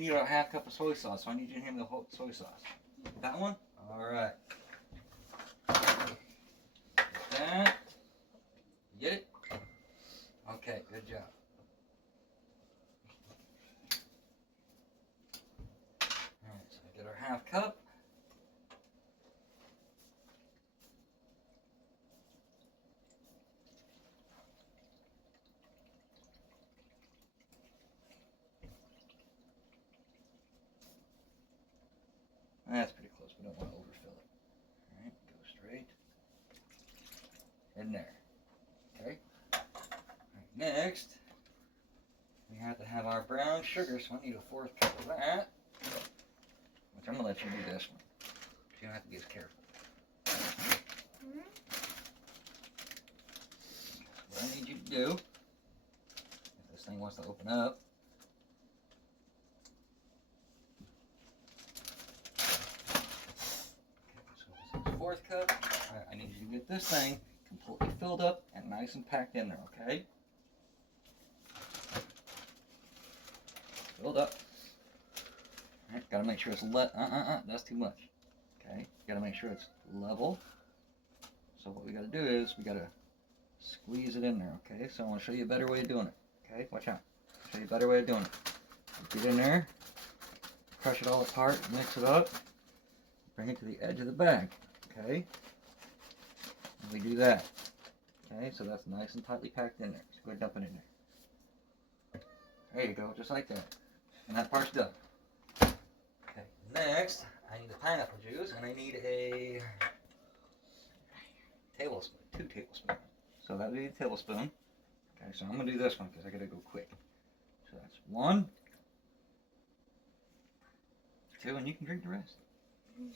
need about a half cup of soy sauce, so I need you to hand me the whole soy sauce. That one? Alright. That. Get it? Okay, good job. Alright, so I get our half cup. That's pretty close. We don't want to overfill it. Alright, go straight in there. Okay. Right, next, we have to have our brown sugar, so I need a 4th cup of that. Which I'm going to let you do this one. You don't have to be as careful. What I need you to do, if this thing wants to open up, okay, so 4th cup. Alright, I need you to get this thing completely filled up and nice and packed in there, okay? Filled up. Alright, gotta make sure it's that's too much. Okay, gotta make sure it's level. So what we gotta do is we gotta squeeze it in there, okay? So I want to show you a better way of doing it. Okay, watch out. Show you a better way of doing it. Get in there, crush it all apart, mix it up, bring it to the edge of the bag, okay? And we do that. Okay, so that's nice and tightly packed in there. So go ahead and dump it in there. There you go, just like that. And that part's done. Okay, next, I need the pineapple juice, and I need a tablespoon, 2 tablespoons. So that would be a tablespoon. Okay, so I'm going to do this one because I got to go quick. So that's 1, 2, and you can drink the rest.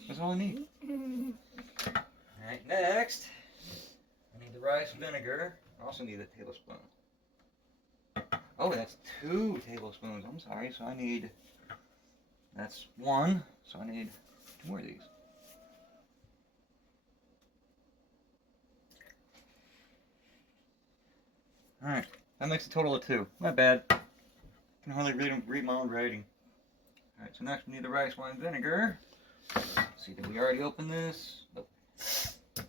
That's all I need. Alright, next, I need the rice vinegar. I also need a tablespoon. Oh, that's 2 tablespoons. I'm sorry. So I need, that's 1. So I need 2 more of these. Alright, that makes a total of 2. Not bad. I can hardly read my own writing. Alright, so next we need the rice wine vinegar. Let's see, did we already open this? Nope. There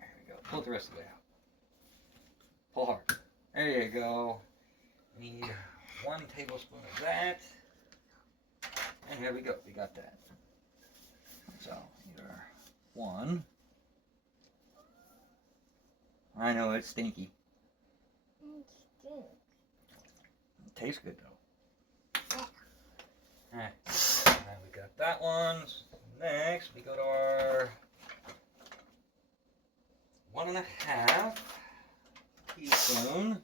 we go. Pull the rest of it out. Pull hard. There you go. Need 1 tablespoon of that. And here we go. We got that. So, need our 1. I know, it's stinky. It stinks. It tastes good, though. Alright, and we got that one. Next, we go to our 1.5 teaspoon.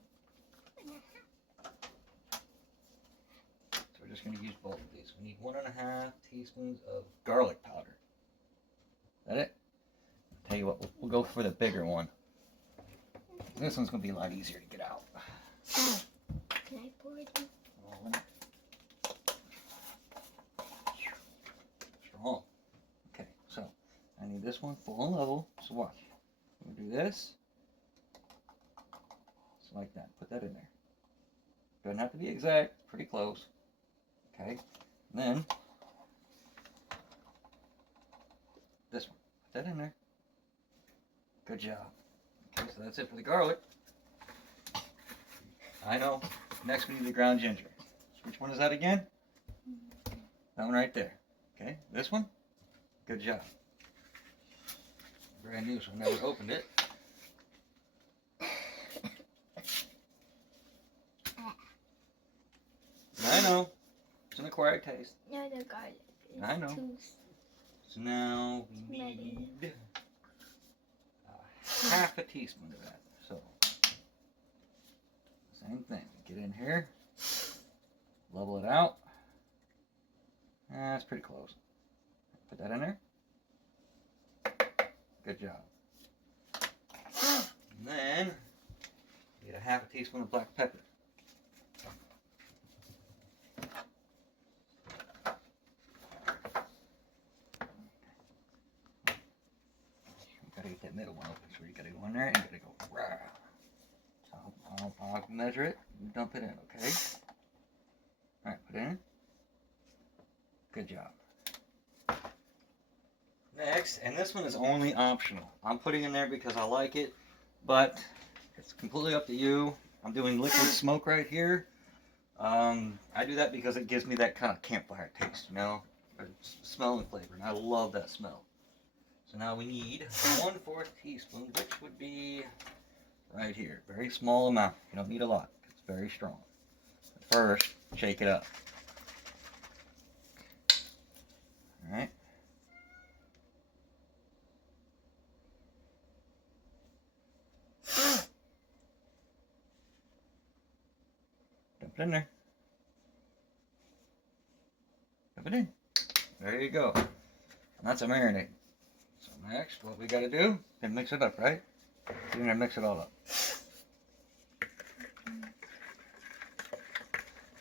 So we're just going to use both of these. We need 1.5 teaspoons of garlic powder. Is that it? I'll tell you what, we'll go for the bigger one. This one's going to be a lot easier to get out. Can I pour it in? Strong. Okay, so I need this one full and level. So watch. I'm going to do this. Just like that. Put that in there. Doesn't have to be exact. Pretty close. Okay. And then this one. Put that in there. Good job. Okay, so that's it for the garlic. I know. Next we need the ground ginger. So which one is that again? That one right there. Okay, this one? Good job. Brand new, so I never opened it. I know. It's an acquired taste. No, the garlic. I know. So now we need half a teaspoon of that. So, same thing. Get in here, level it out. That's pretty close. Put that in there. Good job. And then, get a half a teaspoon of black pepper. Gotta get that middle one open, so you gotta go in there and you gotta go rah. So I'll measure it and dump it in, okay? Alright, it in. Good job. Next, and this one is only optional. I'm putting in there because I like it, but it's completely up to you. I'm doing liquid smoke right here. I do that because it gives me that kind of campfire taste, you know, or smell and flavor, and I love that smell. So now we need 1/4 teaspoon, which would be right here. Very small amount. You don't need a lot. It's very strong. First, shake it up. All right. Dump it in there. Dump it in. There you go. And that's a marinade. So next, what we got to do is mix it up, right? You're going to mix it all up.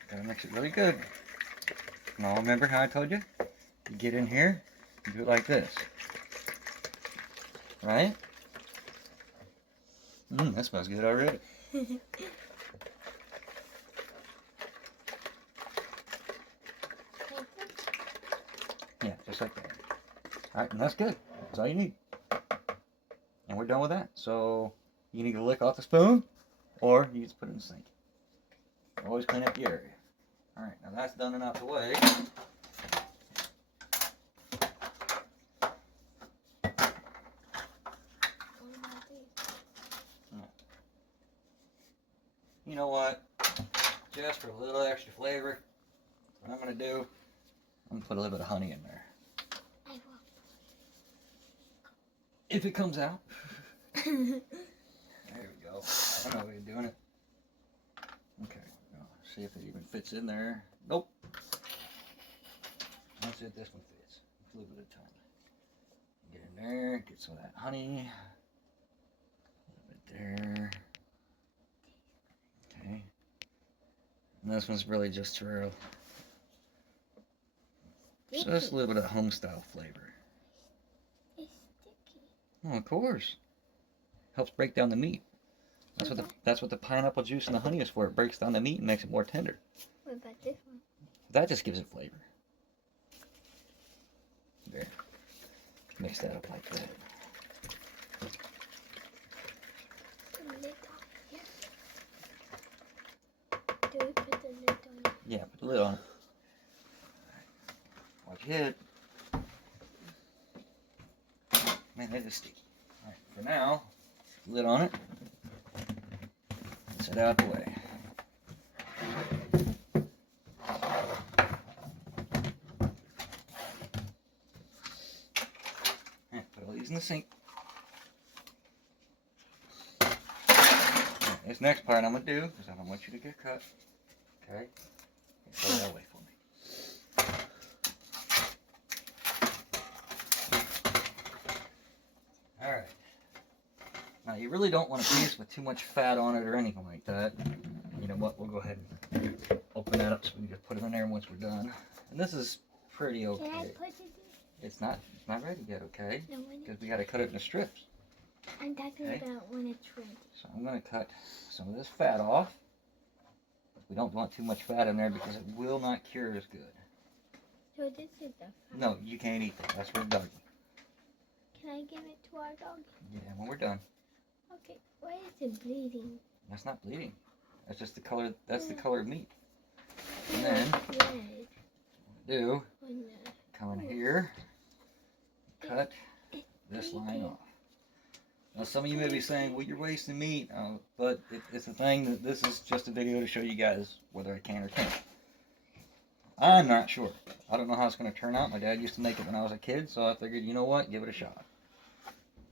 Got to mix it really good. Now remember how I told you? You get in here, you do it like this. Right? That smells good already. Yeah, just like that. Alright, and that's good. That's all you need. And we're done with that. So you can either lick off the spoon or you just put it in the sink. Always clean up the area. Alright, now that's done and out the way. You know what? Just for a little extra flavor, what I'm going to do, I'm going to put a little bit of honey in there. If it comes out. There we go. I know how you're doing it. Okay, see if it even fits in there. Nope. Let's see if this one fits. A little bit of time. Get in there, get some of that honey. A little bit there. Okay. And this one's really just for just a little bit of home style flavor. It's sticky. Oh, of course. Helps break down the meat. That's what the pineapple juice and the honey is for. It breaks down the meat and makes it more tender. What about this one? That just gives it flavor. There. Mix that up like that. The lid on it. Do we put the lid on it? Yeah, put the lid on it. Watch your head. Man, that is sticky. Alright, for now, lid on it. Set it out the way. Put all these in the sink. This next part I'm going to do, because I don't want you to get cut. Okay? Throw that away for me. Alright. Now you really don't want a piece with too much fat on it or anything like that. You know what, we'll go ahead and open that up so we can just put it in there once we're done. And this is pretty okay. Can I put it in? It's not ready yet, okay? No, when Because we got to cut it into strips. I'm talking about when it's ready. So I'm going to cut some of this fat off. We don't want too much fat in there because it will not cure as good. So this is the fat. No, you can't eat that. That's for the doggy. Can I give it to our dog? Yeah, when we're done. Okay, why is it bleeding? That's not bleeding. That's just the color. That's the color of meat. And then Red. do Oh, no. come in here, cut this line off. Now some of you may be saying, well, you're wasting meat, but it's the thing that this is just a video to show you guys whether I can or can't. I'm not sure. I don't know how it's going to turn out. My dad used to make it when I was a kid, so I figured, you know what, give it a shot.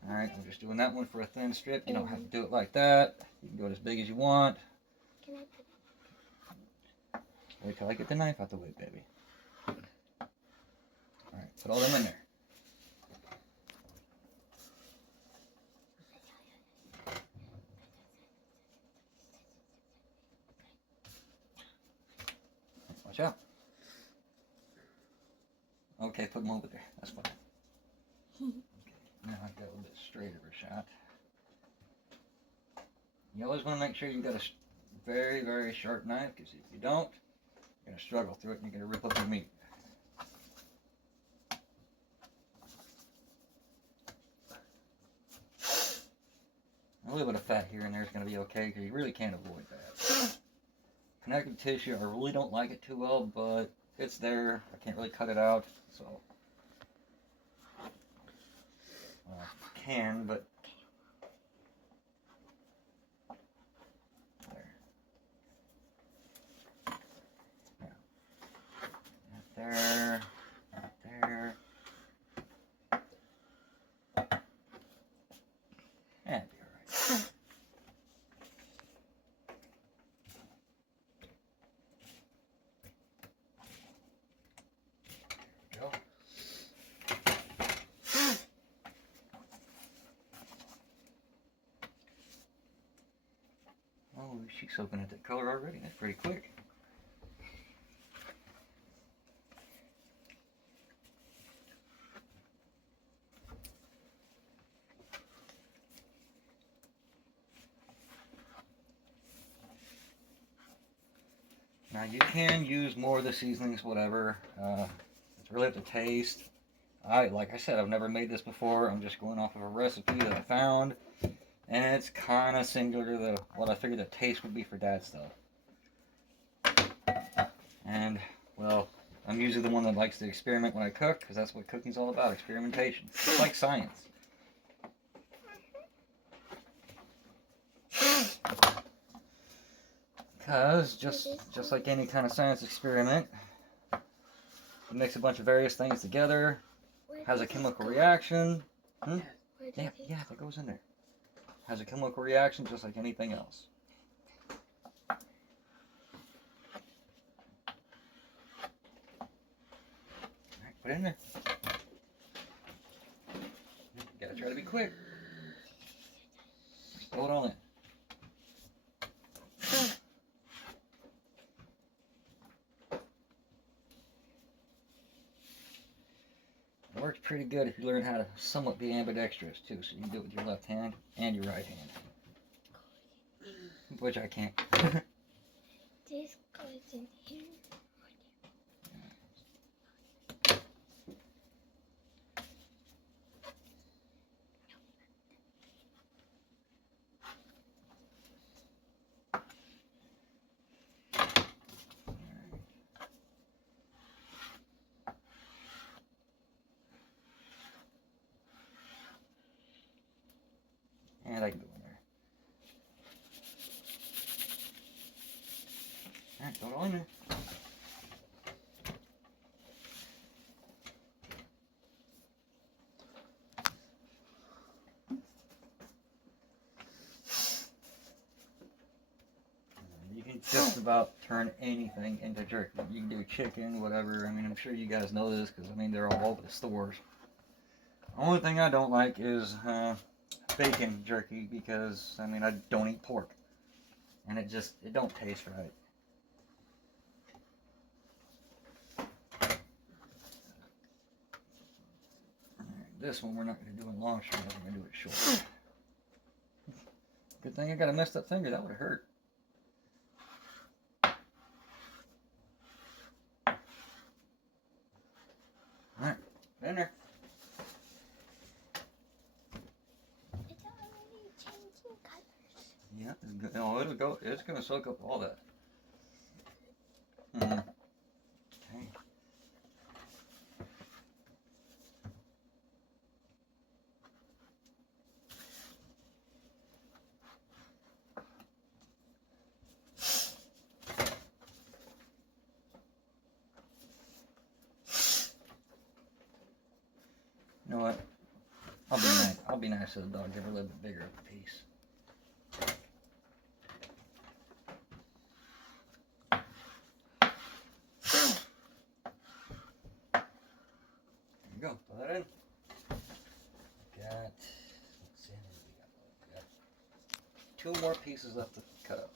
Alright, I'm just doing that one for a thin strip. You don't have to do it like that. You can do it as big as you want. Can I put it? Wait till I get the knife out the way, baby. Alright, put all them in there. Watch out. Okay, put them over there. That's fine. Okay, now I've got a little bit straighter of a shot. You always want to make sure you've got a very, very sharp knife, because if you don't, you're going to struggle through it and you're going to rip up your meat. A little bit of fat here and there is going to be okay because you really can't avoid that. Connective tissue, I really don't like it too well, but it's there. I can't really cut it out, so can, but there. Yeah. Right there. Right there. And be alright. Go. Oh, she's soaking into the color already. That's pretty quick. Now you can use more of the seasonings, whatever. It's really up to taste. Like I said, I've never made this before. I'm just going off of a recipe that I found, and it's kind of similar to what I figured the taste would be for Dad's stuff. And well, I'm usually the one that likes to experiment when I cook, because that's what cooking's all about, experimentation. It's like science. Because just like any kind of science experiment, you mix a bunch of various things together, has a chemical reaction. Yeah, that goes in there. Has a chemical reaction just like anything else. Alright, put it in there. You gotta try to be quick. Just throw it all in. It works pretty good if you learn how to somewhat be ambidextrous too, so you can do it with your left hand and your right hand. Which I can't. This goes in here. And I can go in there. Alright, throw it all in there. You can just about turn anything into jerky. You can do chicken, whatever. I mean, I'm sure you guys know this because, I mean, they're all over the stores. The only thing I don't like is bacon jerky because, I mean, I don't eat pork. And it don't taste right. Alright, this one we're not going to do in long strings, we're going to do it short. Good thing I got a messed up finger, that would have hurt. Alright, in there. It's already changing colors. Yeah, it's good. No, it'll go. It's gonna soak up all that. Okay. You know what? I'll be nice. I'll be nice to the dog. Give her a little bit bigger of a piece. Go, throw that in. Let's see how many we got. 2 more pieces left to cut up.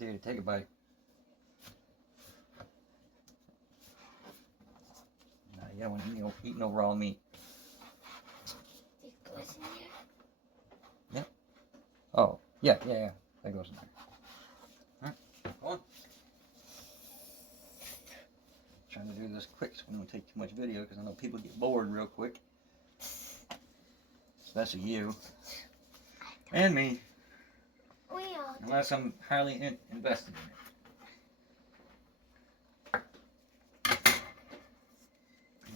Dude, take a bite. Nah, you don't want to eat no raw meat. It goes in here. Yep. Oh, yeah. That goes in there. Alright, go on. Trying to do this quick so we don't take too much video because I know people get bored real quick. Especially you. And me. We all do. Unless I'm highly invested in it.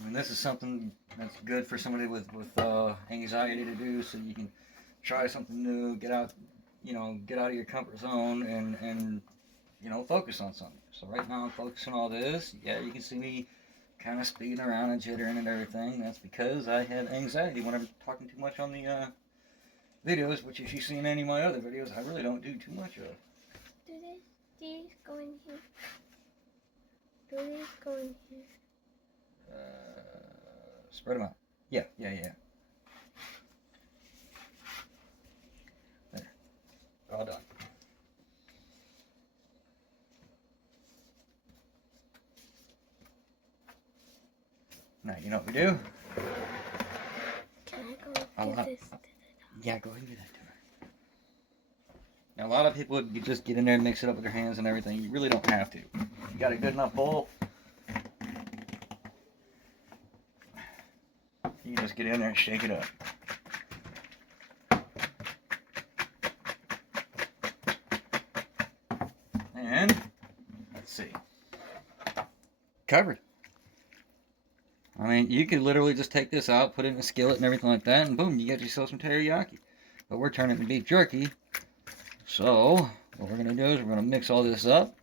And this is something that's good for somebody with anxiety to do, so you can try something new, get out of your comfort zone, and focus on something. So right now I'm focusing on all this. Yeah, you can see me kind of speeding around and jittering and everything. That's because I have anxiety when I'm talking too much on the videos, which if you've seen any of my other videos, I really don't do too much of. Do these go in here? Do these go in here? Spread them out. Yeah. There. All done. Now, you know what we do? Can I go I'll give this to the dog? Yeah, go ahead and do that to her. Now, a lot of people, you just get in there and mix it up with their hands and everything. You really don't have to. You got a good enough bowl, you just get in there and shake it up. And, let's see. Covered. I mean, you could literally just take this out, put it in a skillet and everything like that, and boom, you get yourself some teriyaki. But we're turning it into beef jerky. So, what we're going to do is we're going to mix all this up.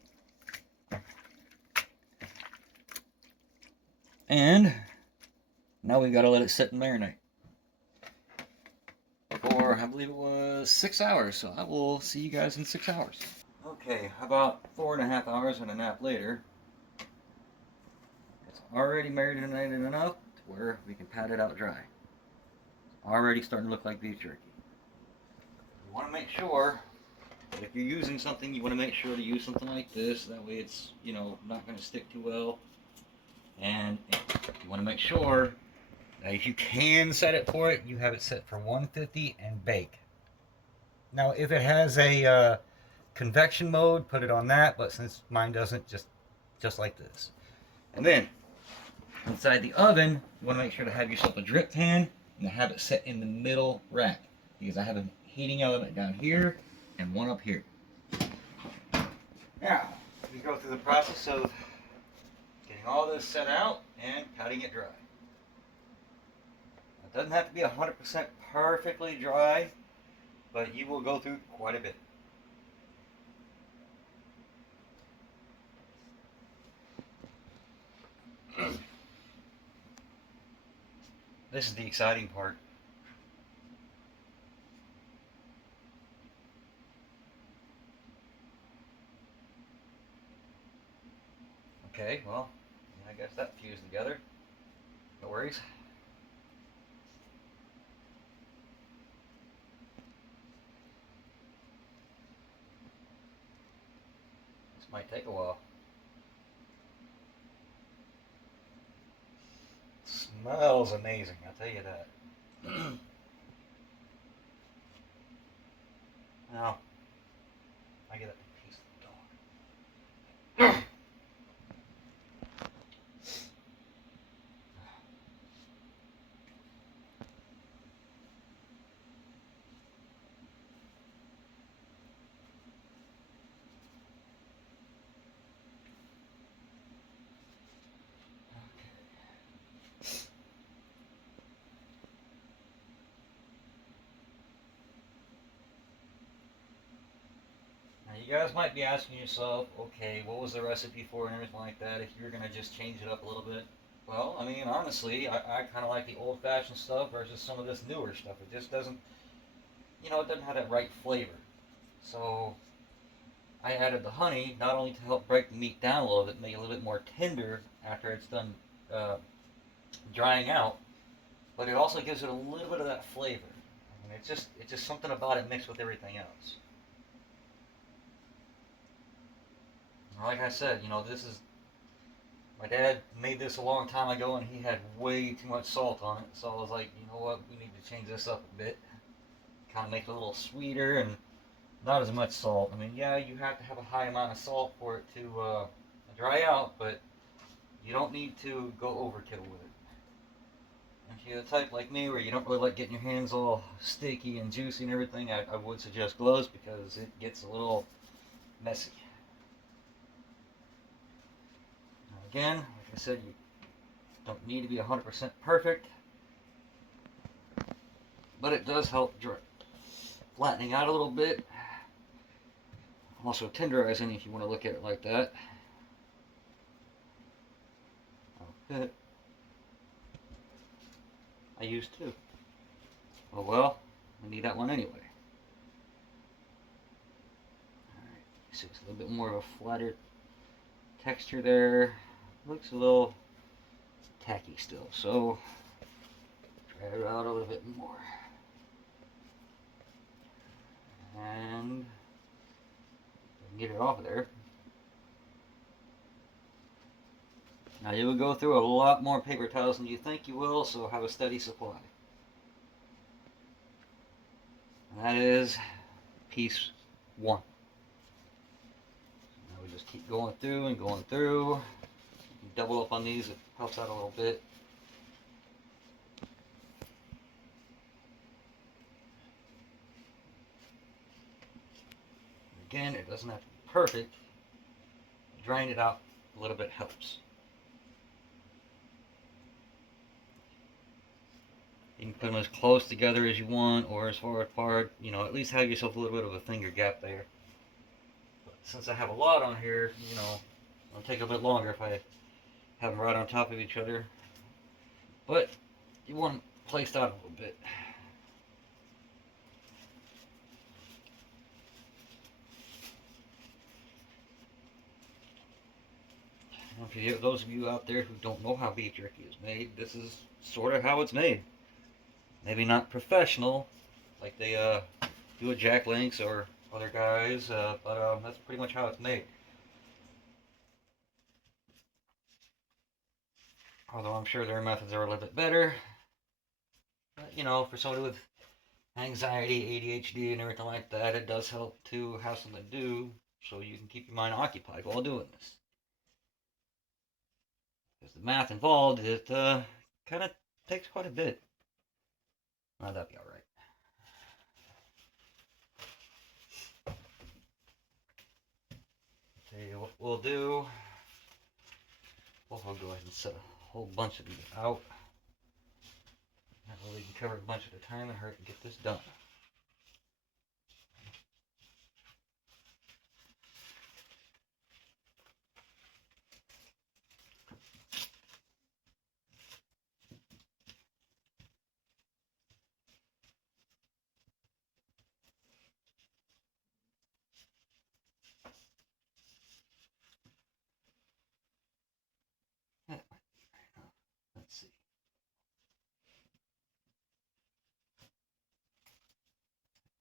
And now we've got to let it sit and marinate for, I believe it was 6 hours. So I will see you guys in 6 hours. Okay, about 4.5 hours and a nap later. It's already marinated enough to where we can pat it out dry. It's already starting to look like beef jerky. You want to make sure that if you're using something, you want to make sure to use something like this. That way it's, not going to stick too well. And you want to make sure that if you can set it for it, you have it set for 150 and bake. Now, if it has a convection mode, put it on that. But since mine doesn't, just like this. And then inside the oven, you want to make sure to have yourself a drip pan and to have it set in the middle rack, because I have a heating element down here and one up here. Now, we go through the process of getting all this set out and patting it dry. It doesn't have to be 100% perfectly dry, but you will go through quite a bit. This is the exciting part. Okay, well, I guess that fused together. No worries. This might take a while. Smells amazing, I'll tell you that. Now, I get a piece of the dog. Now you guys might be asking yourself, okay, what was the recipe for and everything like that if you're going to just change it up a little bit? Well, I mean, honestly, I kind of like the old-fashioned stuff versus some of this newer stuff. It just doesn't, it doesn't have that right flavor. So I added the honey, not only to help break the meat down a little bit, make it a little bit more tender after it's done drying out, but it also gives it a little bit of that flavor. I mean, it's just something about it mixed with everything else. Like I said, you know, this is, my dad made this a long time ago and he had way too much salt on it. So I was like, you know what, we need to change this up a bit. Kind of make it a little sweeter and not as much salt. I mean, yeah, you have to have a high amount of salt for it to dry out, but you don't need to go overkill with it. If you're the type like me where you don't really like getting your hands all sticky and juicy and everything, I would suggest gloves because it gets a little messy. Now again, like I said, you don't need to be 100% perfect, but it does help flattening out a little bit. Also tenderizing if you want to look at it like that. Okay. I used to. Oh well, I need that one anyway. Alright, so it's a little bit more of a flatter texture there. Looks a little tacky still, so try it out a little bit more. And get it off of there. Now you will go through a lot more paper towels than you think you will, so have a steady supply. And that is piece 1. Now we just keep going through and going through. Double up on these, it helps out a little bit. Again, it doesn't have to be perfect. Drying it out a little bit helps. You can put them as close together as you want or as far apart. You know, at least have yourself a little bit of a finger gap there. But since I have a lot on here, you know, it'll take a bit longer if I have them right on top of each other. But you want them placed out a little bit. For those of you out there who don't know how beef jerky is made, this is sort of how it's made. Maybe not professional, like they do at Jack Link's or other guys, but that's pretty much how it's made. Although I'm sure their methods are a little bit better. But, you know, for somebody with anxiety, ADHD, and everything like that, it does help to have something to do so you can keep your mind occupied while doing this. Because the math involved, it kind of takes quite a bit. Well, that'd be alright. Okay, what we'll do, we'll go ahead and set a whole bunch of these out. That way we can cover a bunch at a time and hurry and get this done. Let's see.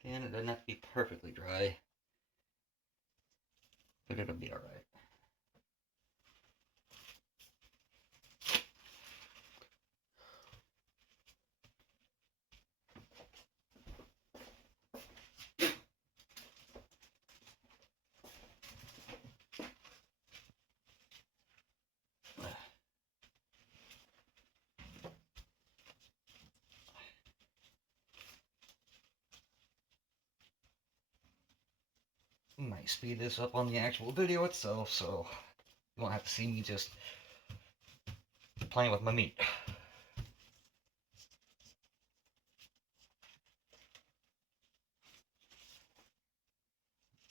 Again, it doesn't have to be perfectly dry, but it'll be alright. Might speed this up on the actual video itself, so you won't have to see me just playing with my meat.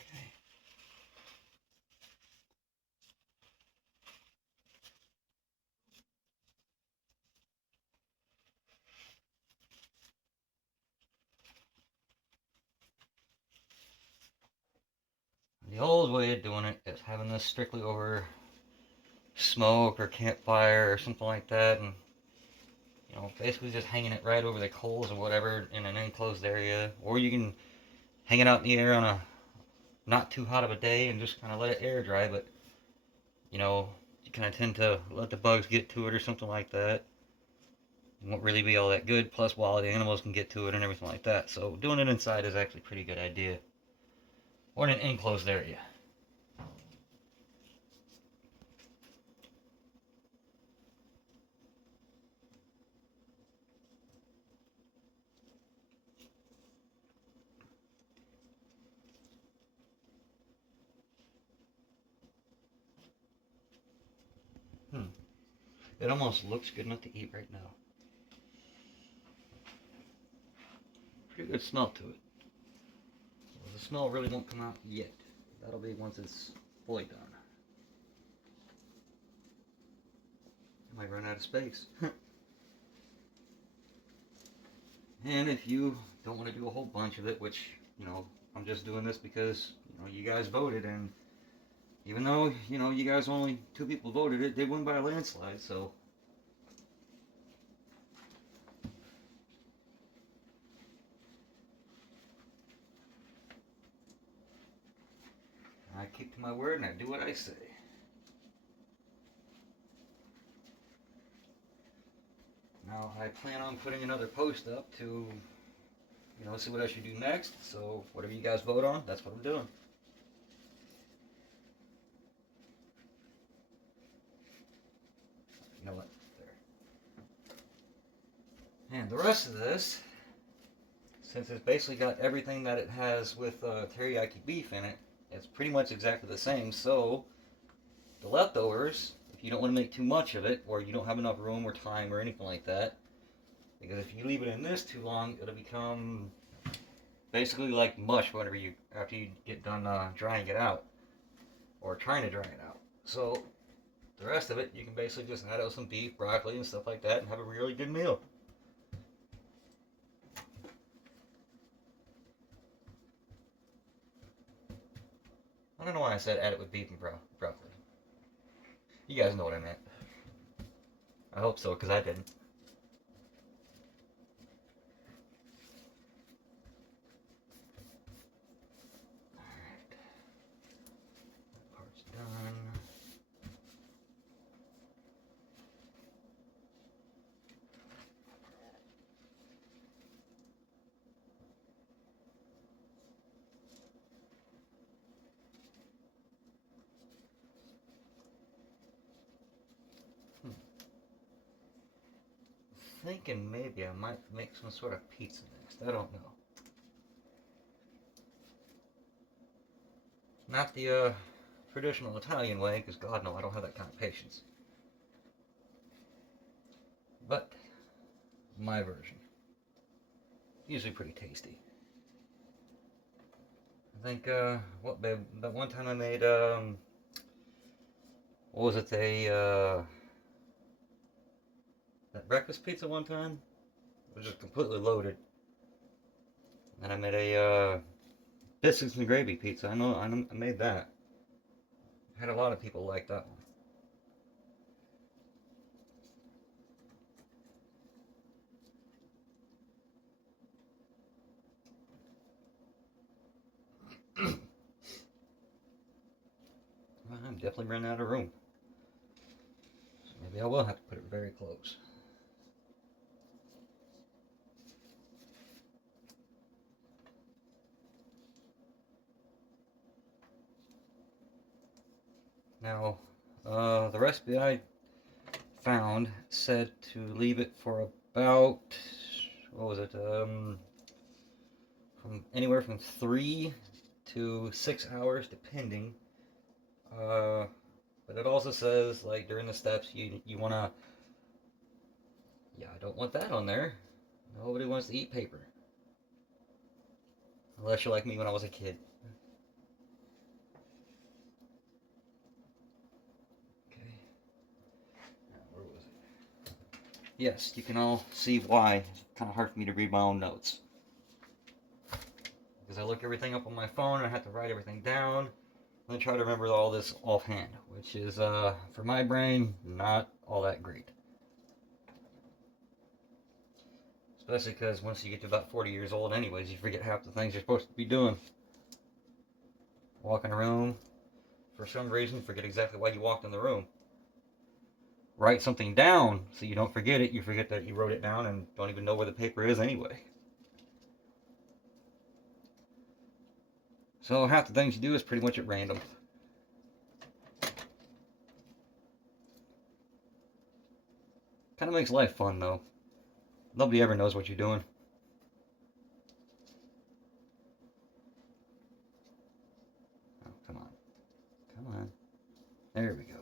Okay. The old way of doing it is having this strictly over smoke or campfire or something like that, and you know, basically just hanging it right over the coals or whatever in an enclosed area, or you can hang it out in the air on a not too hot of a day and just kind of let it air dry. But you know, you kind of tend to let the bugs get to it or something like that. It won't really be all that good. Plus, wild animals can get to it and everything like that. So doing it inside is actually a pretty good idea. Or in an enclosed area. It almost looks good enough to eat right now. Pretty good smell to it. Well, the smell really won't come out yet. That'll be once it's fully done. I might run out of space. And if you don't want to do a whole bunch of it, which, you know, I'm just doing this because, you know, you guys voted, and even though, you know, you guys only 2 people voted, it did win by a landslide, so. I keep to my word and I do what I say. Now, I plan on putting another post up to, you know, see what I should do next, so whatever you guys vote on, that's what I'm doing. You know what? There. And the rest of this, since it's basically got everything that it has with teriyaki beef in it, it's pretty much exactly the same. So the leftovers, if you don't want to make too much of it, or you don't have enough room or time or anything like that, because if you leave it in this too long, it'll become basically like mush whenever you after you get done drying it out or trying to dry it out. So the rest of it, you can basically just add out some beef, broccoli, and stuff like that, and have a really good meal. I don't know why I said add it with beef and broccoli. You guys know what I meant. I hope so, because I didn't. Alright. That part's done. Thinking maybe I might make some sort of pizza next. I don't know. Not the traditional Italian way, because God no, I don't have that kind of patience. But my version. Usually pretty tasty. I think what babe, that one time I made what was it, that breakfast pizza one time? It was just completely loaded. And I made a biscuits and gravy pizza. I made that. Had a lot of people like that one. I'm definitely running out of room. So maybe I will have to put it very close. Now, the recipe I found said to leave it for about, what was it, from anywhere from 3 to 6 hours, depending. But it also says, like, during the steps, you want to, yeah, I don't want that on there. Nobody wants to eat paper. Unless you're like me when I was a kid. Okay. Now, where was it? Yes, you can all see why it's kind of hard for me to read my own notes. Because I look everything up on my phone and I have to write everything down. And then try to remember all this offhand, which is, for my brain, not all that great. Especially because once you get to about 40 years old anyways, you forget half the things you're supposed to be doing. Walk in a room, for some reason, forget exactly why you walked in the room. Write something down so you don't forget it. You forget that you wrote it down and don't even know where the paper is anyway. So half the things you do is pretty much at random. Kind of makes life fun though. Nobody ever knows what you're doing. Oh, come on. Come on. There we go.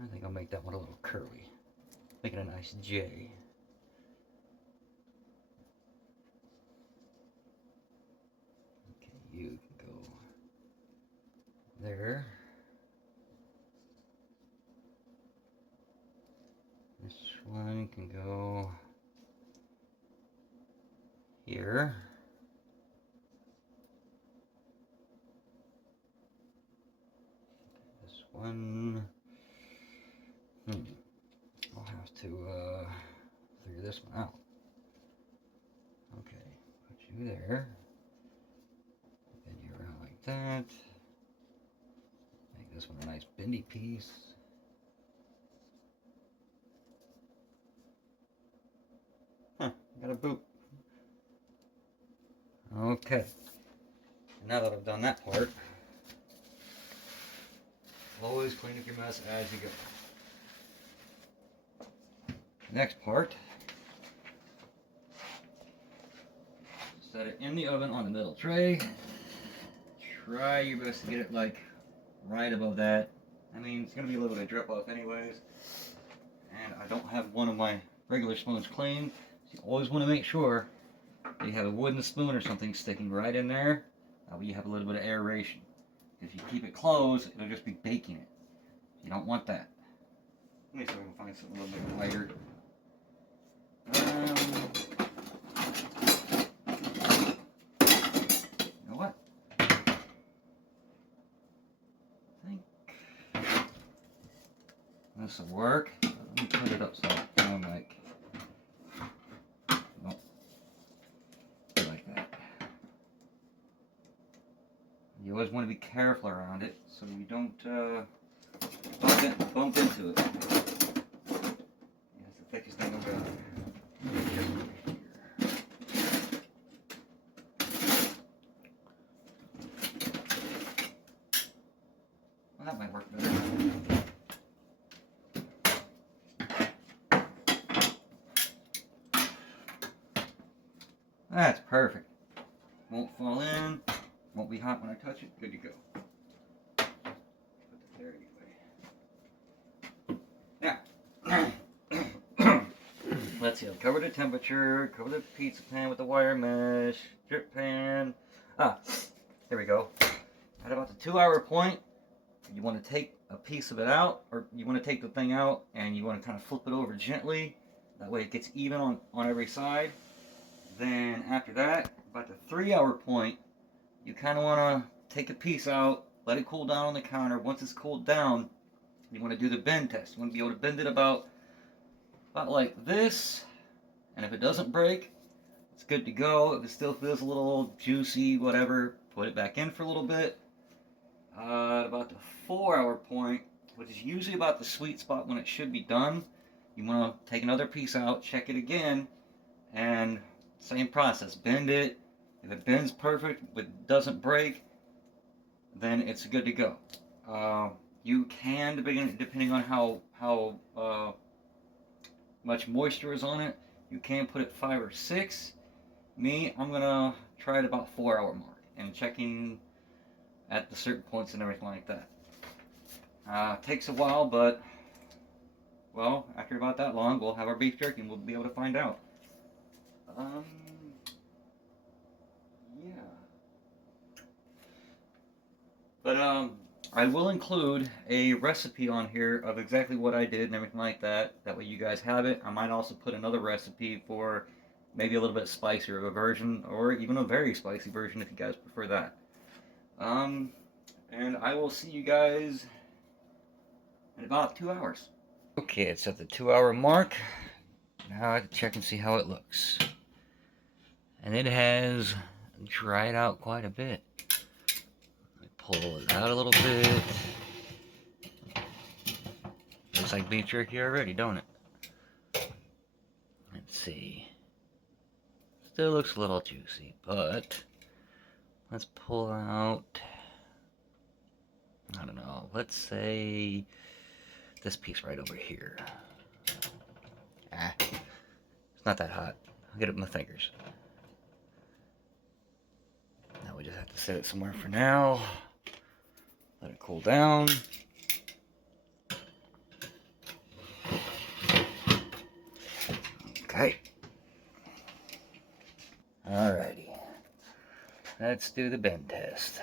I think I'll make that one a little curly. Make it a nice J. Okay, you can go there. This one can go here. This one, I'll have to figure this one out. Okay, put you there. Bend you around like that. Make this one a nice bendy piece. Huh, got a boot. Okay. Now that I've done that part, always clean up your mess as you go. Next part, set it in the oven on the middle tray. Try your best to get it like right above that. I mean, it's going to be a little bit of drip off anyways. And I don't have one of my regular spoons clean. So you always want to make sure that you have a wooden spoon or something sticking right in there. That way you have a little bit of aeration. If you keep it closed, it'll just be baking it. You don't want that. Let me see if I can find something a little bit lighter. You know what? I think this will work. Let me put it upside down like that. You always want to be careful around it so you don't bump into it. It's the thickest thing I've got. Well, that might work better. That's perfect. Won't fall in. Won't be hot when I touch it. Good to go. Put that there anyway. Now, let's see. I'll cover the temperature. Cover the pizza pan with the wire mesh. Drip pan. There we go. At about the 2-hour point, you want to take a piece of it out, or you want to take the thing out and you want to kind of flip it over gently. That way it gets even on every side. Then after that, about the 3-hour point, you kind of want to take a piece out, let it cool down on the counter. Once it's cooled down, you want to do the bend test. You want to be able to bend it about like this, and if it doesn't break, it's good to go. If it still feels a little juicy, whatever, put it back in for a little bit. About the 4-hour point, which is usually about the sweet spot when it should be done, you want to take another piece out, check it again, and same process. Bend it. If it bends perfect, if it doesn't break, then it's good to go. You can, depending on how much moisture is on it, you can put it 5 or 6. Me, I'm gonna try it about 4-hour mark and checking at the certain points and everything like that. Takes a while, but well, after about that long, we'll have our beef jerky and we'll be able to find out. Yeah. But I will include a recipe on here of exactly what I did and everything like that. That way you guys have it. I might also put another recipe for maybe a little bit spicier of a version, or even a very spicy version if you guys prefer that. And I will see you guys in about 2 hours. Okay, it's at the 2-hour mark. Now I have to check and see how it looks. And it has dried out quite a bit. Let me pull it out a little bit. Looks like beef jerky already, don't it? Let's see. Still looks a little juicy, but let's pull out, I don't know, let's say this piece right over here. It's not that hot. I'll get it with my fingers. Now we just have to set it somewhere for now. Let it cool down. Okay. Alrighty. Let's do the bend test.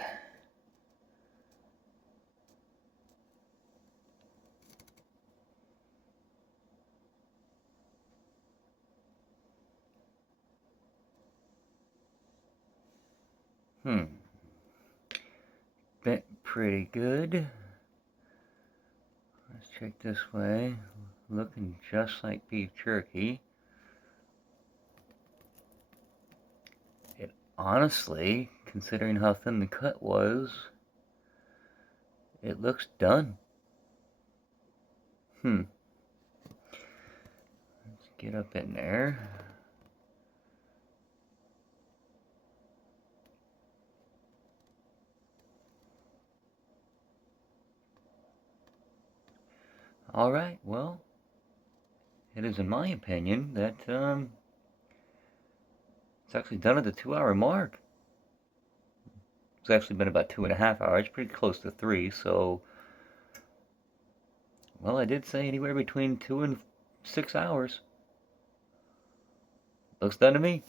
Bent pretty good. Let's check this way. Looking just like beef jerky. It honestly, considering how thin the cut was, it looks done. Let's get up in there. Alright, well, it is in my opinion that it's actually done at the 2-hour mark. It's actually been about 2.5 hours, pretty close to 3, so, well, I did say anywhere between 2 and 6 hours. Looks done to me.